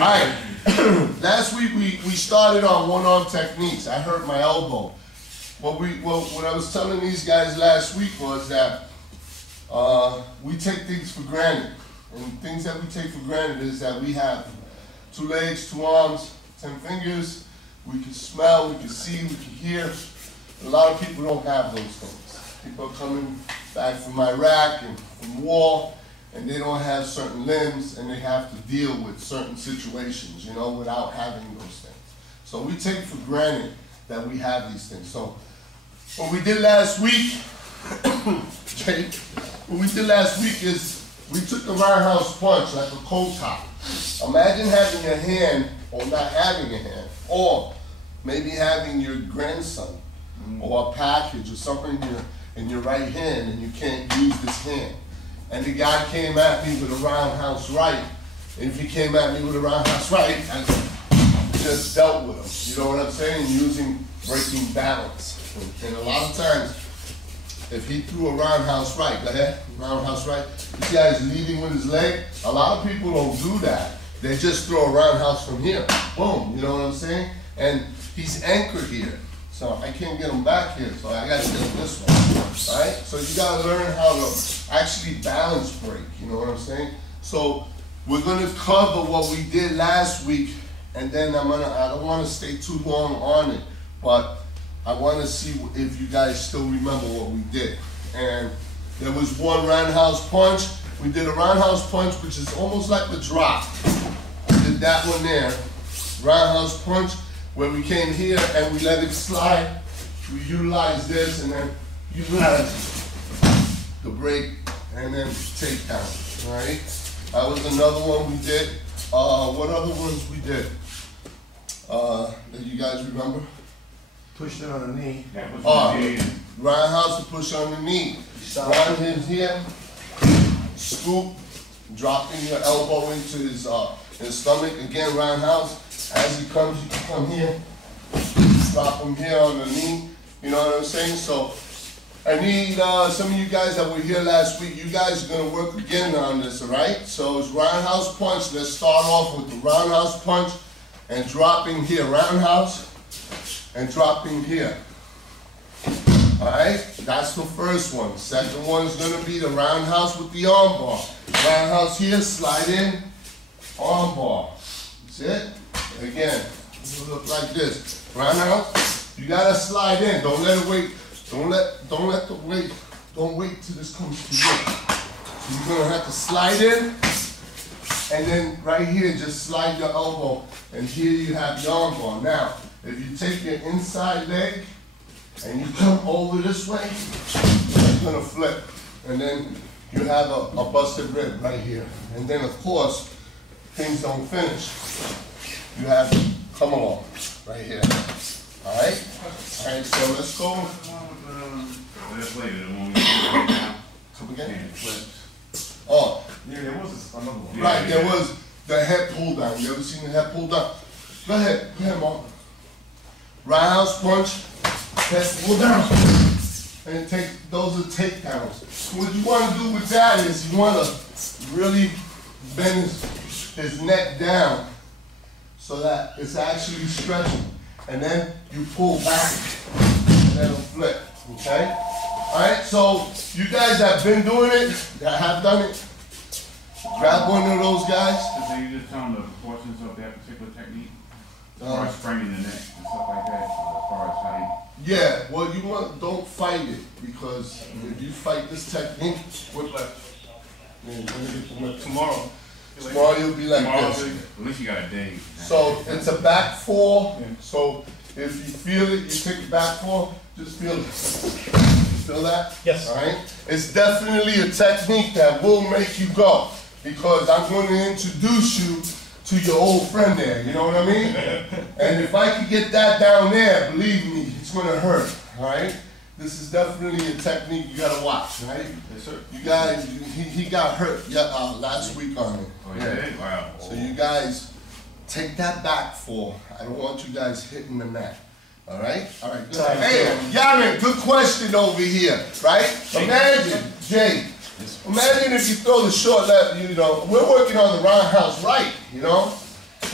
right. Last week we started on one-arm techniques. I hurt my elbow. What I was telling these guys last week was that we take things for granted. And things that we take for granted is that we have 2 legs, 2 arms, 10 fingers. We can smell, we can see, we can hear. A lot of people don't have those things. People are coming back from Iraq and from war, and they don't have certain limbs, and they have to deal with certain situations, you know, without having those things. So we take for granted that we have these things. So what we did last week, Jake, what we did last week is we took the roundhouse punch like a cold top. Imagine having a hand, or not having a hand, or maybe having your grandson or a package or something in your right hand, and you can't use this hand. And the guy came at me with a roundhouse right. And if he came at me with a roundhouse right, I just dealt with him. You know what I'm saying? Breaking balance. And a lot of times, if he threw a roundhouse right, go ahead, roundhouse right. This guy is leading with his leg. A lot of people don't do that. They just throw a roundhouse from here. Boom, you know what I'm saying? And he's anchored here. So I can't get him back here, so I gotta get him this way, all right? So you gotta learn how to actually balance break, you know what I'm saying? So we're gonna cover what we did last week, and then I don't wanna stay too long on it, but I wanna see if you guys still remember what we did. And there was one roundhouse punch. We did a roundhouse punch, which is almost like the drop. We did that one there, roundhouse punch, where we came here and we let it slide. We utilize this and then utilize the break and then take down, all right? That was another one we did. What other ones we did that you guys remember? Pushed it on the knee. Roundhouse to push on the knee. Round him here, scoop, dropping your elbow into his stomach. Again, roundhouse. As he comes, you can come here, drop him here on the knee. You know what I'm saying? So I need some of you guys that were here last week. You guys are gonna work again on this, all right? So it's roundhouse punch. Let's start off with the roundhouse punch and dropping here. Roundhouse and dropping here. All right? That's the first one. Second one is gonna be the roundhouse with the arm bar. Roundhouse here, slide in, arm bar. That's it. Again, it'll look like this. Roundhouse, you gotta slide in. Don't let it wait. Don't wait till this comes to you. So you're gonna have to slide in, and then right here, just slide your elbow, and here you have your arm bar. Now, if you take your inside leg and you come over this way, it's gonna flip, and then you have a busted rib right here. And then, of course, things don't finish. You have to come along right here. All right? All right, so let's go. That's later, the one we did right now. Come again? And it flips. Oh. Yeah, there was another one. Right, there was the head pull down. You ever seen the head pull down? Go ahead, Mark. Roundhouse punch, head pull down. And those are takedowns. What you want to do with that is you want to really bend his neck down, so that it's actually stretching. And then you pull back, and then it'll flip, okay? All right, so you guys that have been doing it, that have done it, grab one of those guys. So you just tell them the proportions of that particular technique? As far as spraining the neck and stuff like that, as far as how you... Yeah, well, don't fight it, because if you fight this technique, what left? Yeah, you're gonna get the whip tomorrow. Tomorrow you'll be like this. At least you got a day. So it's a back four. So if you feel it, you take a back four, just feel it. You feel that? Yes. All right? It's definitely a technique that will make you go, because I'm going to introduce you to your old friend there, you know what I mean? And if I could get that down there, believe me, it's going to hurt, all right? This is definitely a technique you got to watch, right? Yes, sir. You guys, he got hurt last week on it. Oh, yeah? Wow. So you guys take that back four. I don't want you guys hitting the mat. All right? All right. Good. Hey, Yamin, good question over here, right? Imagine, Jay, imagine if you throw the short left, you know, we're working on the roundhouse right, you know?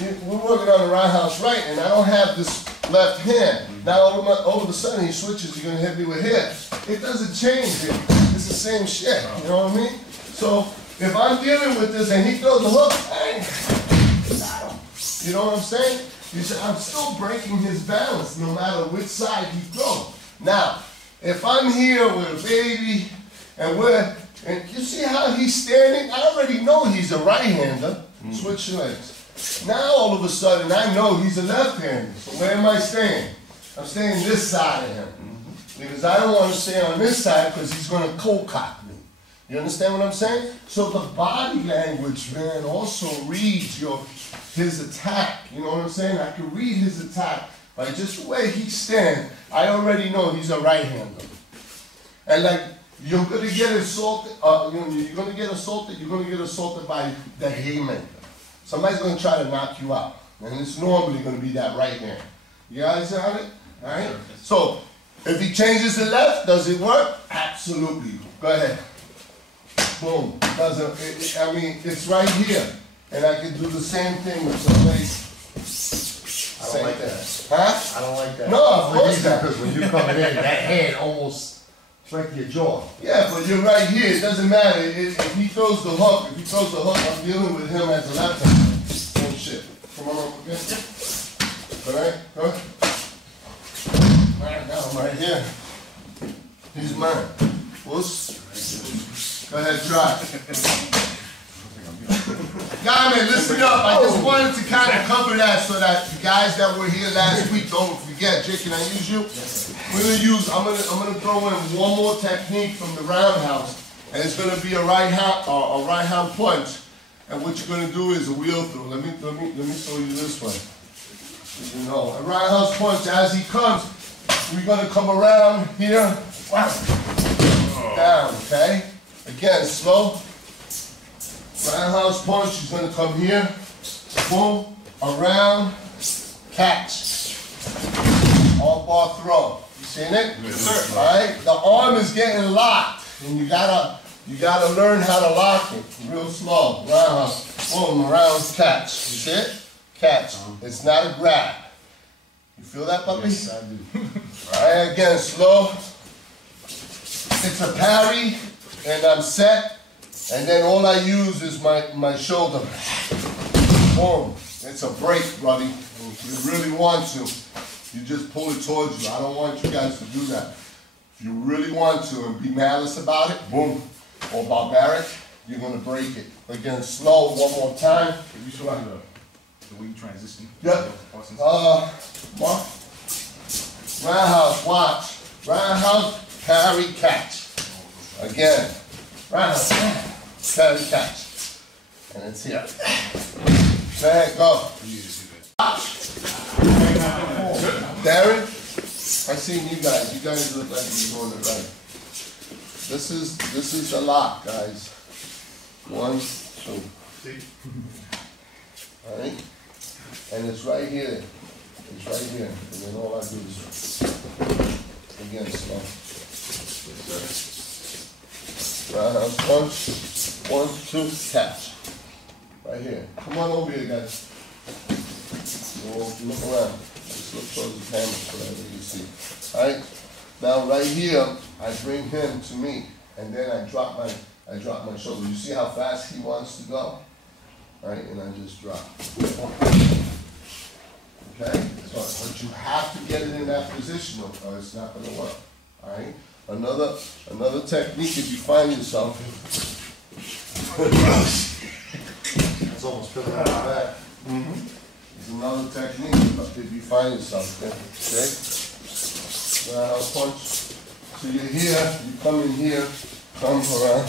we're working on the roundhouse right, and I don't have this left hand. Now all of a sudden he switches, you're gonna hit me with here. It doesn't change it. It's the same shit, you know what I mean? So if I'm dealing with this and he throws the hook, you know what I'm saying? I'm still breaking his balance no matter which side he throws. Now, if I'm here with a baby and you see how he's standing? I already know he's a right-hander. Switch legs. Now all of a sudden I know he's a left-hander. So where am I staying? I'm staying this side of him. Because I don't want to stay on this side because he's going to cold cock me. You understand what I'm saying? So the body language, man, also reads his attack. You know what I'm saying? I can read his attack by just the way he stands. I already know he's a right-hander. And like, you're gonna get assaulted. You're gonna get assaulted by the haymaker. Somebody's gonna try to knock you out, and it's normally gonna be that right hand. You guys have it, all right? So if he changes the left, does it work? Absolutely. Go ahead. Boom. I mean, it's right here, and I can do the same thing with some legs. I don't like that. Huh? I don't like that. No, of course not. Because when you coming in, that hand almost strike your jaw. Yeah, but you're right here. It doesn't matter. If he throws the hook, I'm dealing with him as a left hand. Oh shit. Come on up again. Alright, go. Alright, now I'm right here. He's mine. Go ahead, try. Guy, man, listen up. I just wanted to kind of cover that so that the guys that were here last week don't forget. Jake, can I use you? I'm gonna throw in one more technique from the roundhouse, and it's gonna be a right hand punch. And what you're gonna do is a wheel through. Let me show you this one. You know, a roundhouse punch. As he comes, we're gonna come around here, down. Okay. Again, slow. Roundhouse punch. He's gonna come here, boom, around, catch, all bar throw. Seen it? Yes, sir. All right. The arm is getting locked, and you gotta learn how to lock it. Real slow. Roundhouse. Boom. Around. Catch. You see it? Catch. It's not a grab. You feel that, puppy? Yes, I do. All right. Again, slow. It's a parry, and I'm set. And then all I use is my shoulder. Boom. It's a break, buddy. If you really want to, you just pull it towards you. I don't want you guys to do that. If you really want to and be malice about it, boom, or barbaric, you're gonna break it. Again, slow, one more time. Can you show me the way you transition? Yep. Mark. Roundhouse, watch. Roundhouse, parry, catch. Again. Roundhouse, parry, catch. And it's here. Go ahead, go. Darren, I seen you guys. You guys look like you're doing it right. This is a lock, guys. 1, 2. All right, and it's right here. It's right here, and then all I do is again slow. Roundhouse punch. 1, 2, catch. Right here. Come on over here, guys. Look around. Just look towards the camera so that you see. Alright? Now right here, I bring him to me, and then I drop my shoulder. You see how fast he wants to go? Alright, and I just drop. Okay? But you have to get it in that position or it's not gonna work. Alright? Another technique if you find yourself. It's almost filling out the back. It's another technique if you find yourself there. Okay? Roundhouse punch. So you're here, you come in here, come around.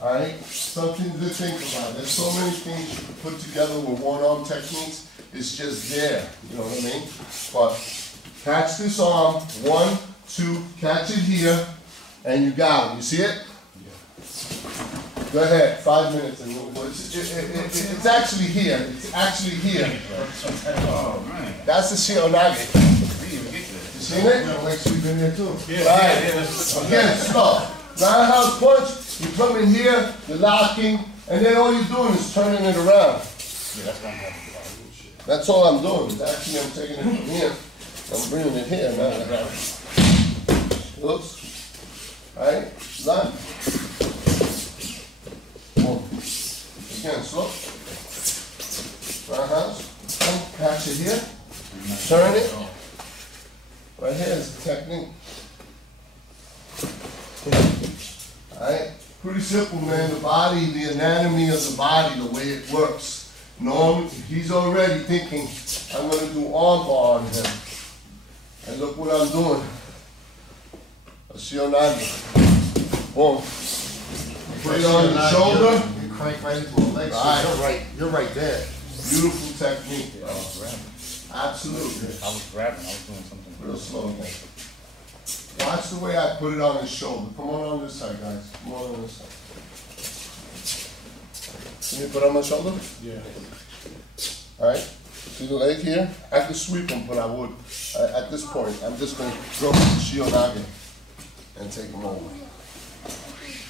Alright? Something to think about. There's so many things you can put together with one-arm techniques. It's just there. You know what I mean? But catch this arm. 1, 2, catch it here, and you got it. You see it? Go ahead, 5 minutes. And it's actually here. It's actually here. Oh, man. That's the Shionage. You seen it? Like sweep in there too. Right. Again, slow. Roundhouse punch. You come in here, you're locking, and then all you're doing is turning it around. Yeah, that's what I'm having to do. That's all I'm doing. Actually, I'm taking it from here. I'm bringing it here now. Oops. Alright, done. Boom. Again, slow. Roundhouse. Come, catch it here. Turn it. Right here is the technique. Alright? Pretty simple, man. The body, the anatomy of the body, the way it works. Norm, he's already thinking, I'm going to do arm bar on him. And look what I'm doing. A shionage. Boom. Put it on the shoulder. You crank right into a leg. Right. So you're right there. Beautiful technique. I was grabbing. Absolutely. I was grabbing. I was doing something. Real slow. Watch the way I put it on his shoulder. Come on this side, guys. Come on this side. Can you put on my shoulder? Yeah. Alright. See the leg here? I could sweep him, but I would. At this point, I'm just going to throw shionage and take him over.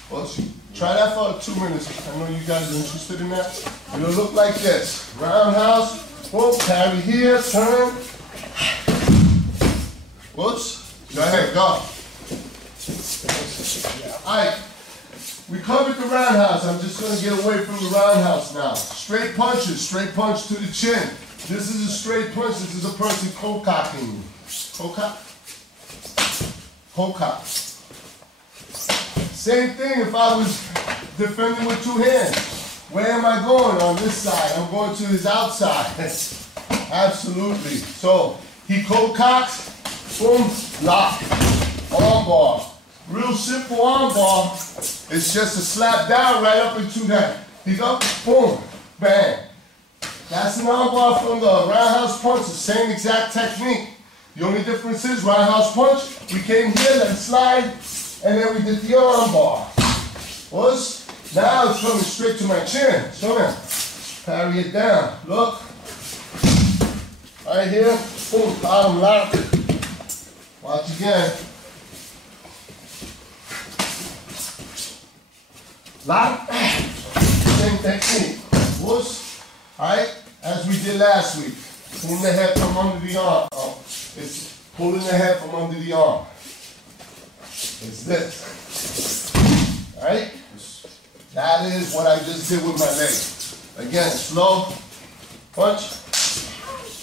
Well, try that for 2 minutes. I know you guys are interested in that. It'll look like this. Roundhouse. Boom. Carry here. Turn. Whoops. Go ahead. Go. Alright. We covered the roundhouse. I'm just going to get away from the roundhouse now. Straight punches. Straight punch to the chin. This is a straight punch. This is a person co-cocking. Co-cock? Co-cock. Same thing if I was defending with 2 hands. Where am I going? On this side. I'm going to his outside. Absolutely. So, he co-cocks. Boom. Lock. Arm bar. Real simple arm bar. It's just a slap down right up into that. He's up. Boom. Bang. That's an arm bar from the roundhouse punch, the same exact technique. The only difference is roundhouse punch, we came here, let it slide, and then we did the arm bar. Was? Now it's coming straight to my chin. So now, parry it down. Look. Right here, boom, bottom lock. Watch again. Lock. Same technique. Was? Alright, as we did last week, pulling the head from under the arm. Oh, it's pulling the head from under the arm. It's this. Alright? That is what I just did with my leg. Again, slow, punch,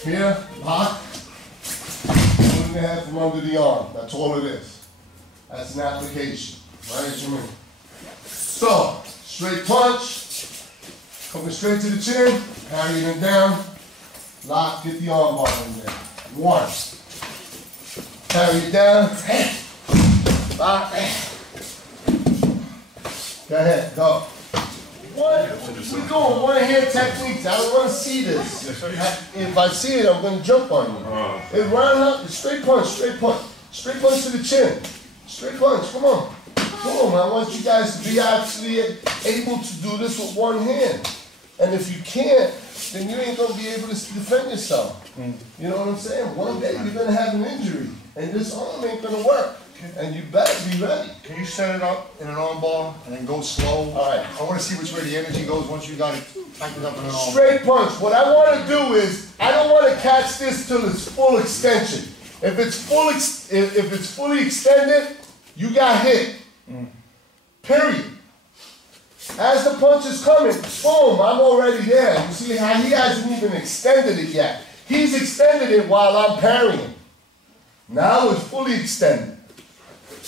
here, lock, pulling the head from under the arm. That's all it is. That's an application. Right, Jimmy? So, straight punch. Coming straight to the chin, carrying it down, lock, get the arm bar in there. 1. Carry it down, lock. Go ahead, go. What? We're doing one-hand techniques. I don't want to see this. If I see it, I'm going to jump on you. It round up, straight punch, straight punch. Straight punch to the chin. Straight punch, come on. Boom, I want you guys to be actually able to do this with one hand. And if you can't, then you ain't going to be able to defend yourself. You know what I'm saying? One day you're going to have an injury, and this arm ain't going to work. And you better be ready. Can you set it up in an arm bar and then go slow? All right. I want to see which way the energy goes once you got it tightened up in an arm bar. Straight punch. What I want to do is, I don't want to catch this till it's full extension. If it's fully extended, you got hit. Period. As the punch is coming, boom, I'm already there. You see how he hasn't even extended it yet. He's extended it while I'm parrying. Now it's fully extended.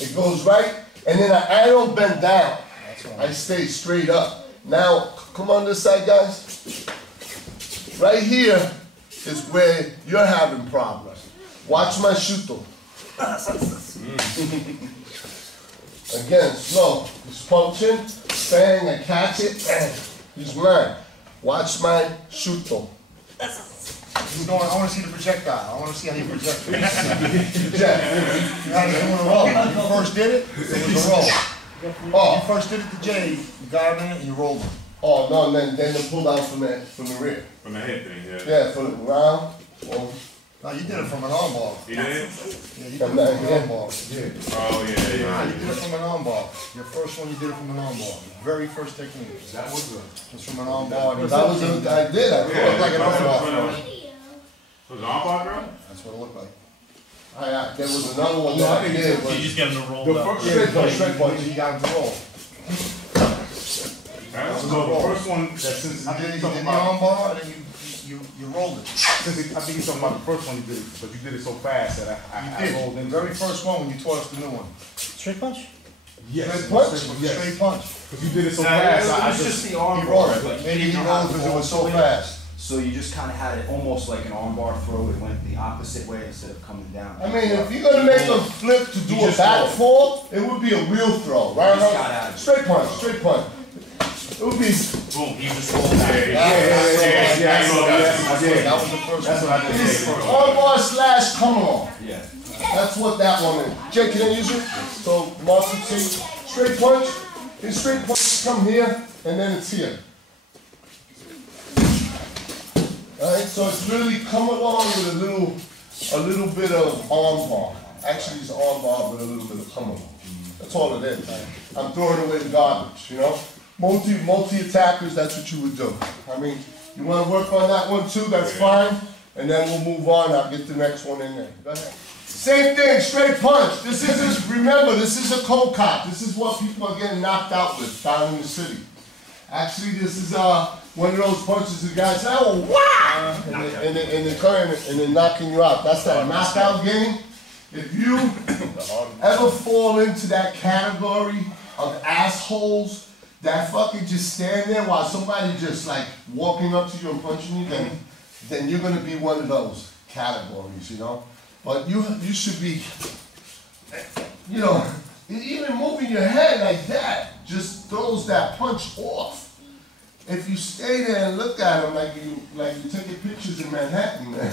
It goes right, and then I don't bend down. I stay straight up. Now, come on this side, guys. Right here is where you're having problems. Watch my shuto. Again, slow. He's punching, bang, I catch it, bang. He's mine. Watch my shuto. I want to see the projectile. I want to see how you project. Project. You had to do it a roll. When you first did it, it was a roll. Oh, you first did it to Jay, you got him in it, and you rolled him. Oh, no, and then they pull down from the rear. From the head thing, yeah. Yeah, from the round, boom, No, you did it from an armbar. You did? Yeah, you did it from an armbar. Yeah. Oh, yeah, Yeah, yeah. you did it from an armbar. Your first one, you did it from an armbar. Very first technique. That was good. Just from an armbar. That was what I did. I It looked like an armbar. Was it armbar, bro? That's what it looked like. There was another one that I did. You just get him to roll The up. first, Straight punch, you got him to roll. so the first one that since You I did think the you're talking about, armbar, and then you rolled it. I think you're talking about the first one you did, but you did it so fast that I rolled The in. very first one when you taught us the new one. Straight punch? Yes. Straight punch? Yes. Straight punch. Because you did it so Nah, fast. it I was just just the He arm rolled bar, it. but Maybe he you didn't rolled have because to it was so roll it. fast. So you just kind of had it almost like an armbar throw. It went the opposite way instead of coming down. I mean, if you're gonna make a flip to do You a just back roll. fall, it would be a wheel throw, right? just got out of it. Straight punch, straight punch. It would be. Boom, you just rolled out. Yeah, I know that. I did. That was the first That's one. what I did. It's armbar slash come on. Yeah. That's what that one is. Jay, can I use it? So, Martin, see, straight punch. His straight punch come here, and then it's here. Alright, so it's really come along with a little bit of arm bar. Actually, it's arm bar with a little bit of come along. That's all it is. I'm throwing away the garbage, you know? Multi attackers, that's what you would do. I mean, you want to work on that one too, that's fine. And then we'll move on, I'll get the next one in there. Go ahead. Same thing, straight punch. This isn't, remember, this is a cold cock. This is what people are getting knocked out with down in the city. Actually, this is one of those punches the guys say, oh, wow! And they're knocking you out. That's that knockout game. If you ever fall into that category of assholes that fucking just stand there while somebody just like walking up to you and punching you, then you're gonna be one of those categories, you know? But you should be, you know, even moving your head like that just throws that punch off. If you stay there and look at them like you taking pictures in Manhattan, man,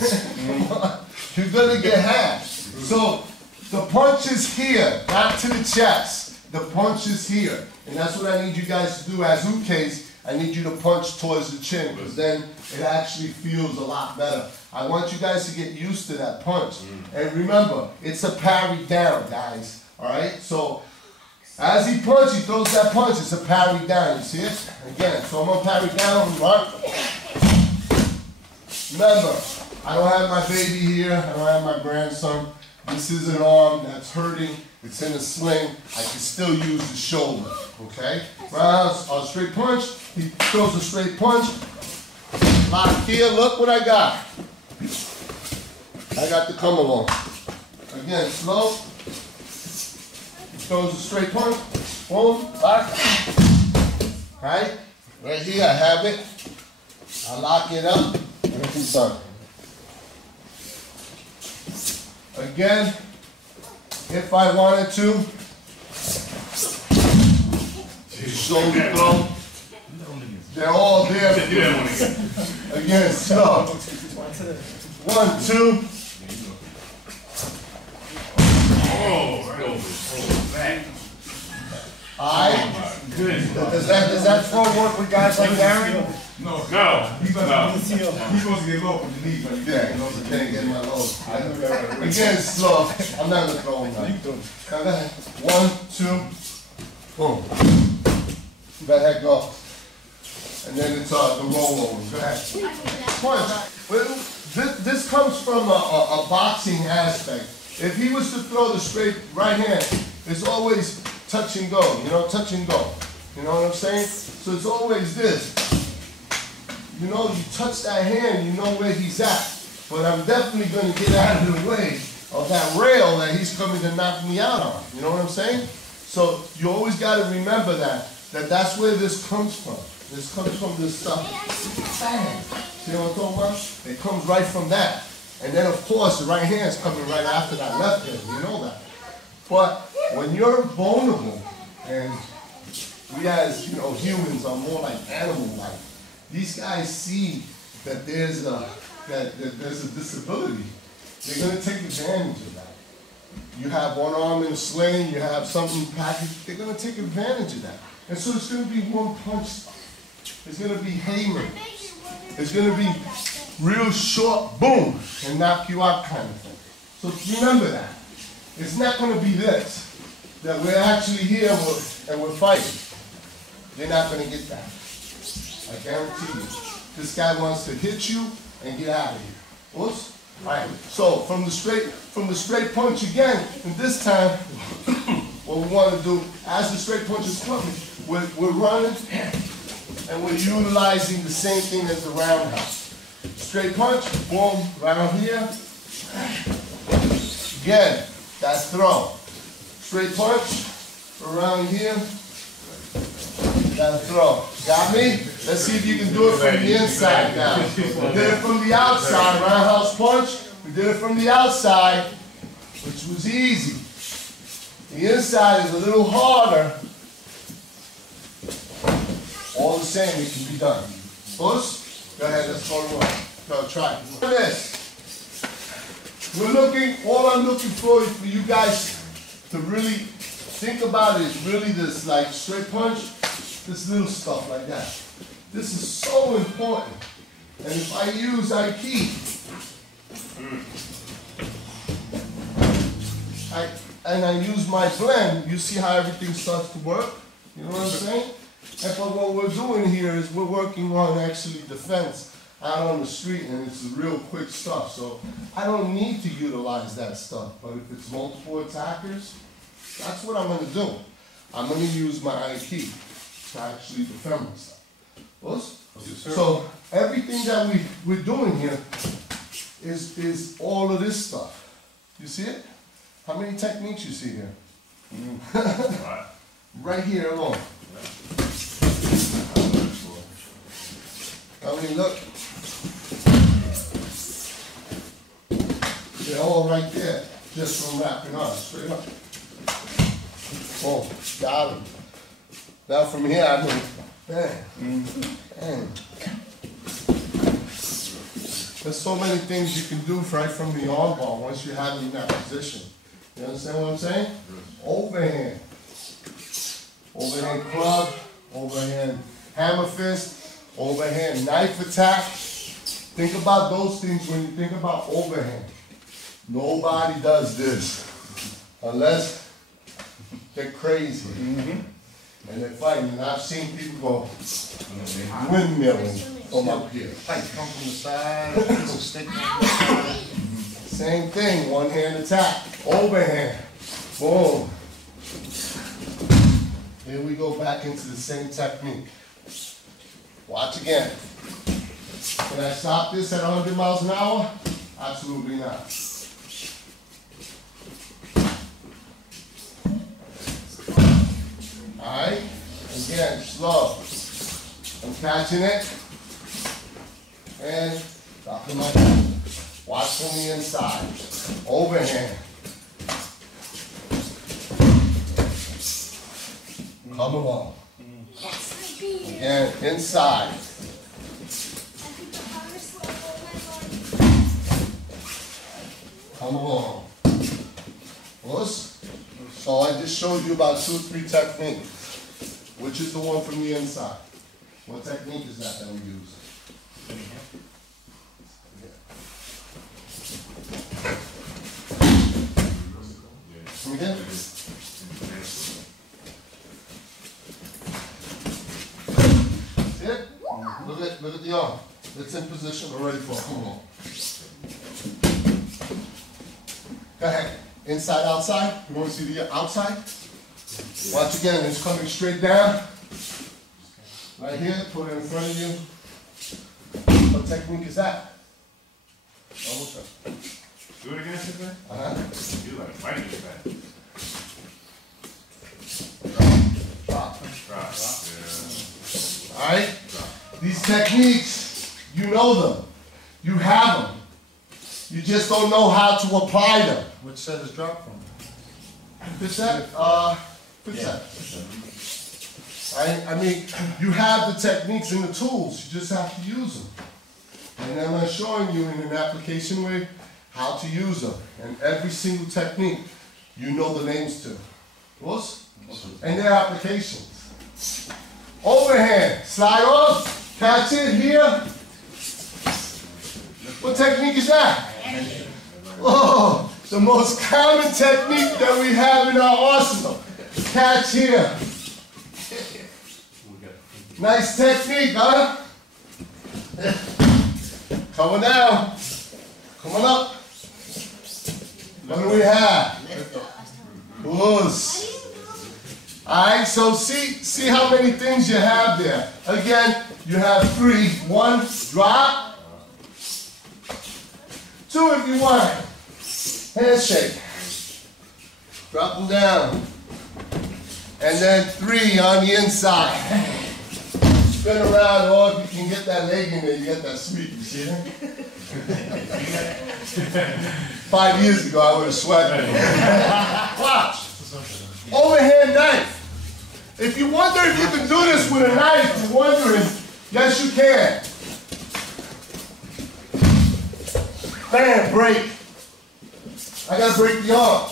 you're gonna get hacked. So the punch is here, not to the chest. The punch is here. And that's what I need you guys to do as ukes. I need you to punch towards the chin, because then it actually feels a lot better. I want you guys to get used to that punch. And remember, it's a parry down, guys. Alright? So as he punches, he throws that punch, it's a parry down. You see it? Again, so I'm gonna parry down, right? Remember, I don't have my baby here, I don't have my grandson. This is an arm that's hurting, it's in a sling. I can still use the shoulder, okay? Roundhouse, a straight punch, he throws a straight punch. Lock here, look what I got. I got the come along. Again, slow. Throws a straight punch, boom, lock. Right here I have it. I lock it up, and it's done. Again, if I wanted to, shoulder throw. They're all there. Again, slow. 1, 2. Alright. Does that throw work with guys like Darren? No. He's supposed to get low from the knees. Yeah, you can't get my low. Again, slow. I'm not gonna throw him now. Go ahead. 1, 2. Boom. Go ahead, go. And then it's the rollover. Go ahead. Punch. Well, this comes from a boxing aspect. If he was to throw the straight right hand, it's always touch and go, you know, touch and go. You know what I'm saying? So it's always this. You know, you touch that hand, you know where he's at. But I'm definitely going to get out of the way of that rail that he's coming to knock me out on. You know what I'm saying? So you always got to remember that's where this comes from. This comes from this stuff. Bang. See what I'm talking about? It comes right from that. And then, of course, the right hand's coming right after that left hand. You know that. But when you're vulnerable, and we as, you know, humans are more like animal-like, these guys see that there's a disability. They're going to take advantage of that. You have one arm in a sling, you have something packaged, they're going to take advantage of that. And so it's going to be one punch stuff. It's going to be haymakers. It's going to be real short, boom, and knock you out kind of thing. So remember that. It's not going to be this, that we're actually here and we're fighting. You're not going to get that. I guarantee you. This guy wants to hit you and get out of here. Oops. All right. So from the straight punch again, and this time, what we want to do, as the straight punch is coming, we're running and we're utilizing the same thing as the roundhouse. Straight punch, boom, round here. Again, that throw. Straight punch, around here. That throw. Got me? Let's see if you can do it from the inside now. We did it from the outside, roundhouse punch. We did it from the outside, which was easy. The inside is a little harder. All the same, it can be done. Push. Go ahead, let's go to work. Go, try it. Look at this. All I'm looking for is for you guys to really think about it is really this like straight punch, this little stuff like that. This is so important. And if I use Aiki, and I use my blend, you see how everything starts to work? You know what I'm saying? And but what we're doing here is we're working on actually defense out on the street, and it's real quick stuff. So I don't need to utilize that stuff. But if it's multiple attackers, that's what I'm going to do. I'm going to use my Aiki to actually defend myself. Yes, so everything that we're doing here is all of this stuff. You see it? How many techniques you see here? Right here alone. I mean, look. They're all right there, just from wrapping on, straight up. Oh, got him. Now from here, I mean, bang, bang. There's so many things you can do right from the armbar once you have it in that position. You understand what I'm saying? Overhand. Overhand club, overhand hammer fist, overhand knife attack. Think about those things when you think about overhand. Nobody does this unless they're crazy and they're fighting. And I've seen people go windmilling from up here. Come from the side, piece of stick from the side. Same thing, one hand attack, overhand, boom. Here we go back into the same technique. Watch again. Can I stop this at 100 miles an hour? Absolutely not. Alright, again, slow. I'm catching it. And dropping my head. Watch from the inside. Overhand. Come along. Again, inside. Come along. So I just showed you about 2 or 3 techniques. Which is the one from the inside? What technique is that we use? Come again? See it? Look at the arm. It's in position, we're ready for it. Come on. Go ahead. Inside, outside. You want to see the outside? Watch again. It's coming straight down. Right here. Put it in front of you. What technique is that? Almost done. Do it again, Sensei? You like fighting this bad. Drop. Drop. Yeah. All right? These techniques, you know them. You have them. You just don't know how to apply them. Which set is dropped from? Fifth set? Fifth set. I mean, you have the techniques and the tools. You just have to use them. And I'm showing you in an application way how to use them. And every single technique, you know the names to. What? And their applications. Overhand. Slide off. Catch it here. What technique is that? Oh, the most common technique that we have in our arsenal. Catch here. Nice technique, huh? Coming down. Coming up. What do we have? Puss. Alright, so see how many things you have there. Again, you have 3. 1, drop. 2 if you want. Handshake. Drop them down. And then 3 on the inside. Spin around, or if you can get that leg in there, you get that sweep, you see that? 5 years ago, I would have sweated. Watch. Overhand knife. If you wonder if you can do this with a knife, you're wondering, yes you can. Bam, break. I gotta break the arm.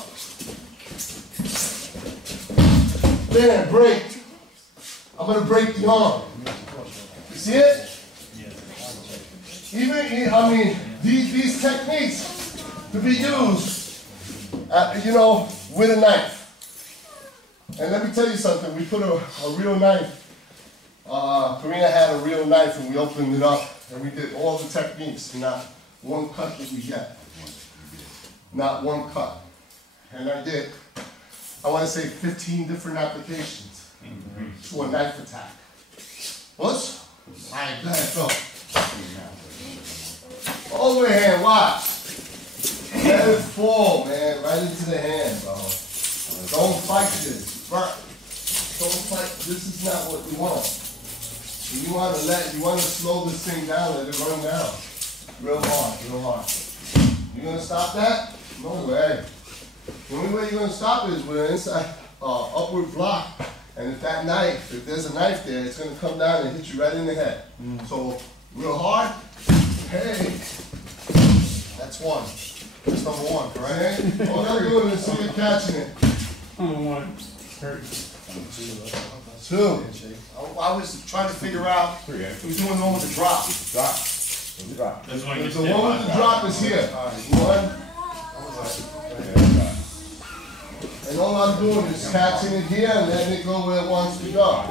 Bam, break. I'm gonna break the arm. You see it? Even, I mean, these techniques to be used, you know, with a knife. And let me tell you something, we put a real knife, Karina had a real knife and we opened it up and we did all the techniques, not one cut that we get. Not one cut. And I did, I want to say 15 different applications to a knife attack. What? Alright, go ahead, go. Overhand, watch. Let it fall, man, right into the hand, bro. Don't fight this. Right. Don't fight. This is not what you want. You want to slow this thing down, let it run down. Real hard, real hard. You gonna stop that? No way. The only way you're gonna stop it is with an inside upward block. And if there's a knife there, it's gonna come down and hit you right in the head. So real hard. Hey, that's 1. That's number 1, correct? All I'm doing is see you catching it. Number 1. 2. I was trying to figure out, we were doing the one with the drop. Drop. That's why The one with the drop is here. 1. And all I'm doing is catching it here and letting it go where it wants to go.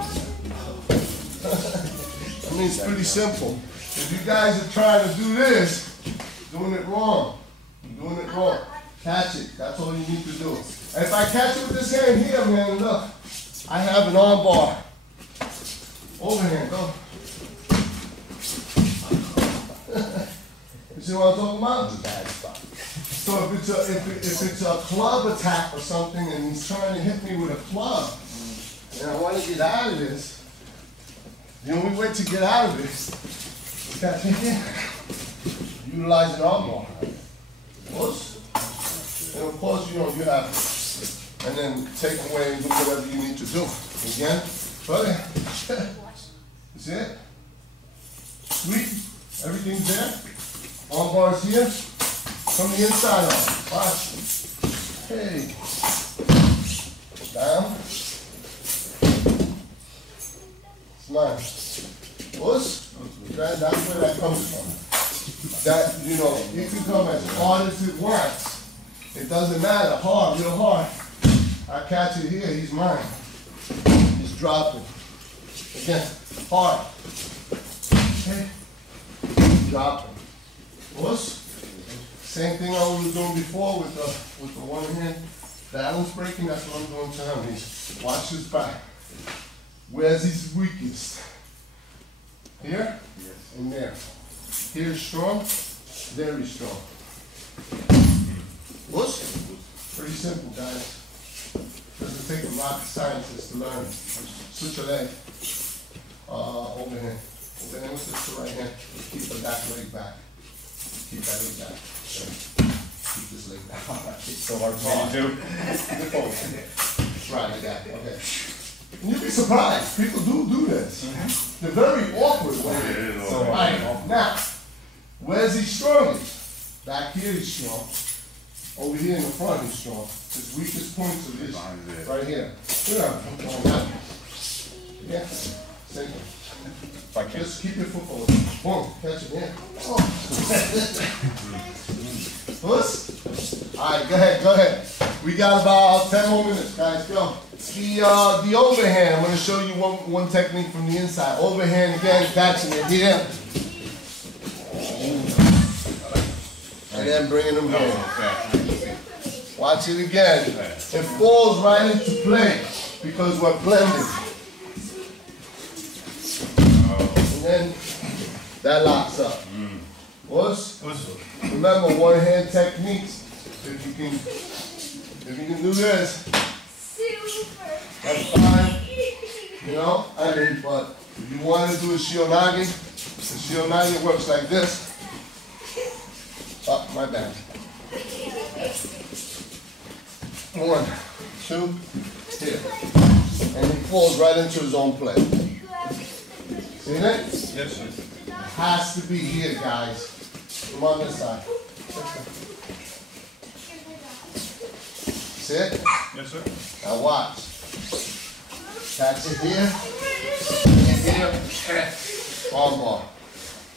I mean, it's pretty simple. If you guys are trying to do this, you're doing it wrong. You're doing it wrong. Catch it. That's all you need to do. And if I catch it with this hand here, man, look, I have an arm bar. Overhand, go. You see what I'm talking about? Bad spot. So if it's a club attack or something and he's trying to hit me with a club, and I want to get out of this, the only way to get out of this is catch it here. Utilize an arm bar. Push. And of course, you have, and then take away and do whatever you need to do. Again, brother. You see it? Sweet. Everything's there. Arm bars here. From the inside on. Watch. Hey. Down. Smile. Push. That's where that comes from. That, it can come as hard as it wants. It doesn't matter. Hard, real hard. I catch it here, he's mine. He's dropping. Again, hard. Okay. Dropping. Push. Same thing I was doing before with the one hand balance breaking. That's what I'm doing to him. He's watch his back. Where's his weakest? Here and there. Here is strong. There is strong. Push. Pretty simple, guys. Doesn't take a rocket scientist to learn. Switch your leg. Overhand. Overhand with the right hand. Keep the back leg back. Keep that leg back. Keep this leg back. It's so hard to do. Right, like that. Okay. And you'd be surprised. People do this. They're very awkward with it. So, right. Now, where's he strongest? Back here he's strong. Over here in the front he's strong. His weakest points are this right here. Yeah, I'm going down. Yeah, same thing. If I can. Just keep your foot forward. Boom, catch it, yeah. Oh. Puss. All right, go ahead. We got about 10 more minutes, guys, go. The overhand, I'm gonna show you one technique from the inside. Overhand again, catching it here. And then bringing them down. Watch it again. It falls right into play because we're blending. And then that locks up. Remember, one hand techniques. If you can do this, that's fine. You know, but if you want to do a shionagi, the shionagi works like this. Oh, my bad. 1, 2, here. And he falls right into his own play. See that? Yes, sir. It has to be here, guys. Come on this side. See it? Yes, sir. Now watch. Catch it here. And here. Arm bar.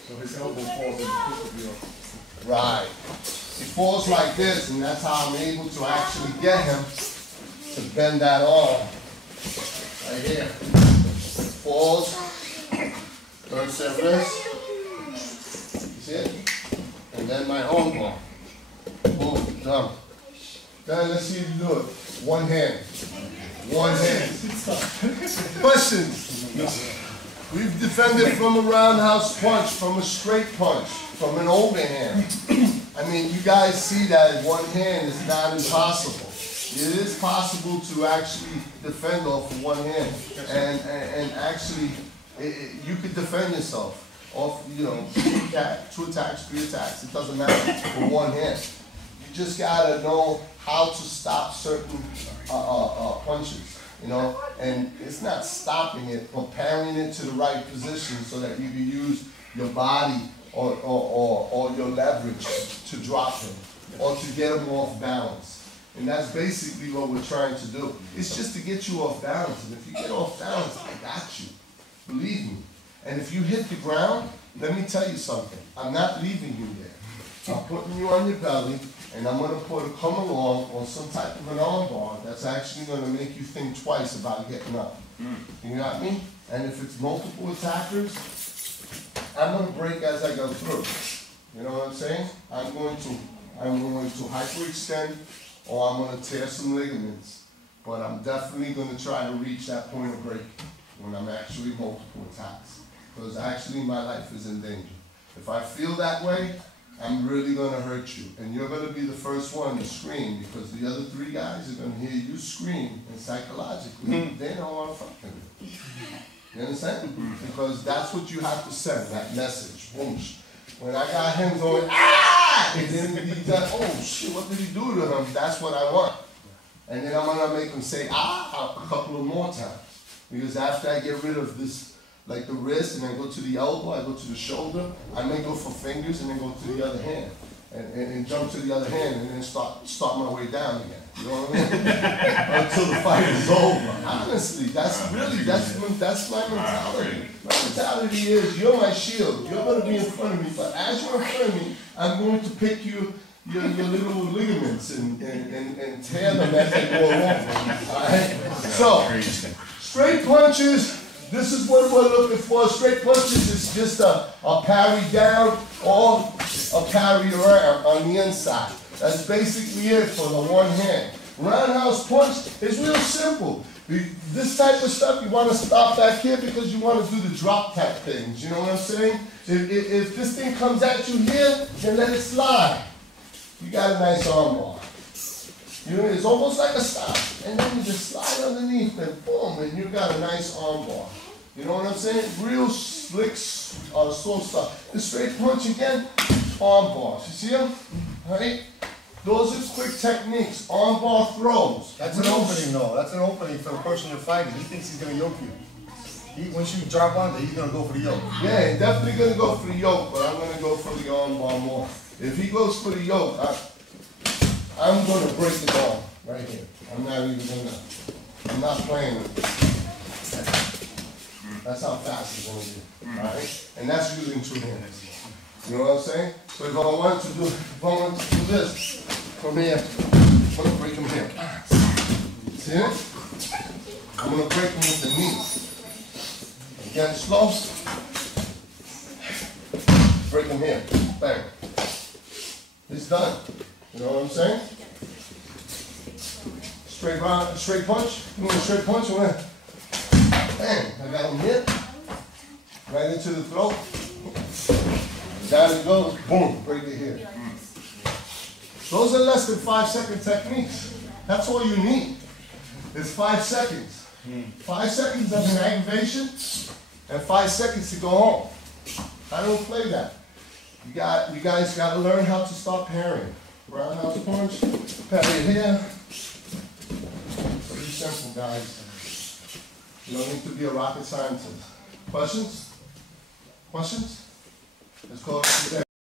So his elbow falls in the wheel. Right. He falls like this, and that's how I'm able to actually get him to bend that arm. Right here. Falls. Turns that wrist. See it? And then my arm bar. Boom. Done. Then let's see if you do it. One hand. One hand. Questions? We've defended from a roundhouse punch, from a straight punch, from an overhand. I mean, you guys see that one hand is not impossible. It is possible to actually defend off of one hand. And actually, you could defend yourself off, 2 attacks, 3 attacks. It doesn't matter with one hand. You just gotta know how to stop certain punches, and it's not stopping it, but parrying it to the right position so that you can use your body or your leverage to drop him or to get him off balance. And that's basically what we're trying to do. It's just to get you off balance. And if you get off balance, I got you. Believe me. And if you hit the ground, let me tell you something. I'm not leaving you there. I'm putting you on your belly, and I'm going to come along on some type of an arm bar that's actually going to make you think twice about getting up. You got me? And if it's multiple attackers, I'm going to break as I go through. You know what I'm saying? I'm going to hyperextend, or I'm going to tear some ligaments. But I'm definitely going to try to reach that point of break when I'm actually multiple attacks. Because actually my life is in danger. If I feel that way, I'm really going to hurt you. And you're going to be the first one to scream, because the other 3 guys are going to hear you scream, and psychologically, they don't want to fuck with you. You understand? Because that's what you have to send, that message. Whoosh. When I got him going, ah! And then he does, oh shit, what did he do to him? That's what I want. And then I'm going to make him say, ah, a couple of more times. Because after I get rid of this, like the wrist, and then go to the elbow, I go to the shoulder, I may go for fingers and then go to the other hand. And jump to the other hand and then start my way down again. You know what I mean? Until the fight is over. Honestly, that's my mentality. My mentality is, you're my shield. You're going to be in front of me, but as you're in front of me, I'm going to pick your little ligaments and tear them as they go along. All right? So, straight punches. This is what we're looking for. Straight punches is just a parry down or a parry around on the inside. That's basically it for the one hand. Roundhouse punch is real simple. This type of stuff, you want to stop back here because you want to do the drop tap things. You know what I'm saying? If this thing comes at you here, then let it slide. You got a nice arm bar. It's almost like a stop. And then you just slide underneath and boom, and you got a nice arm bar. You know what I'm saying? Real slick, slow stuff. The straight punch again, arm bars. You see them? All right? Those are quick techniques. Arm bar throws. That's an opening, though. That's an opening for the person you're fighting. He thinks he's going to yoke you. Once you drop under, he's going to go for the yoke. Yeah, he's definitely going to go for the yoke, but I'm going to go for the arm bar more. If he goes for the yoke, I'm going to break the arm right here. I'm not playing with it. That's how fast it's gonna be, alright? And that's using two hands. You know what I'm saying? So if I wanted to do this from here, I'm gonna break him here. See it? I'm gonna break him with the knee. Again, slow. Break him here. Bang. It's done. You know what I'm saying? Straight round, straight punch. You want a straight punch? Bang. I got him here. Right into the throat. Down it goes. Boom. Break it here. Those are less than 5-second techniques. That's all you need. It's 5 seconds. 5 seconds of an aggravation and 5 seconds to go home. I don't play that. You guys got to learn how to stop parrying. Roundhouse punch, parry here. Pretty simple, guys. You don't need to be a rocket scientist. Questions? Questions? Let's call it today.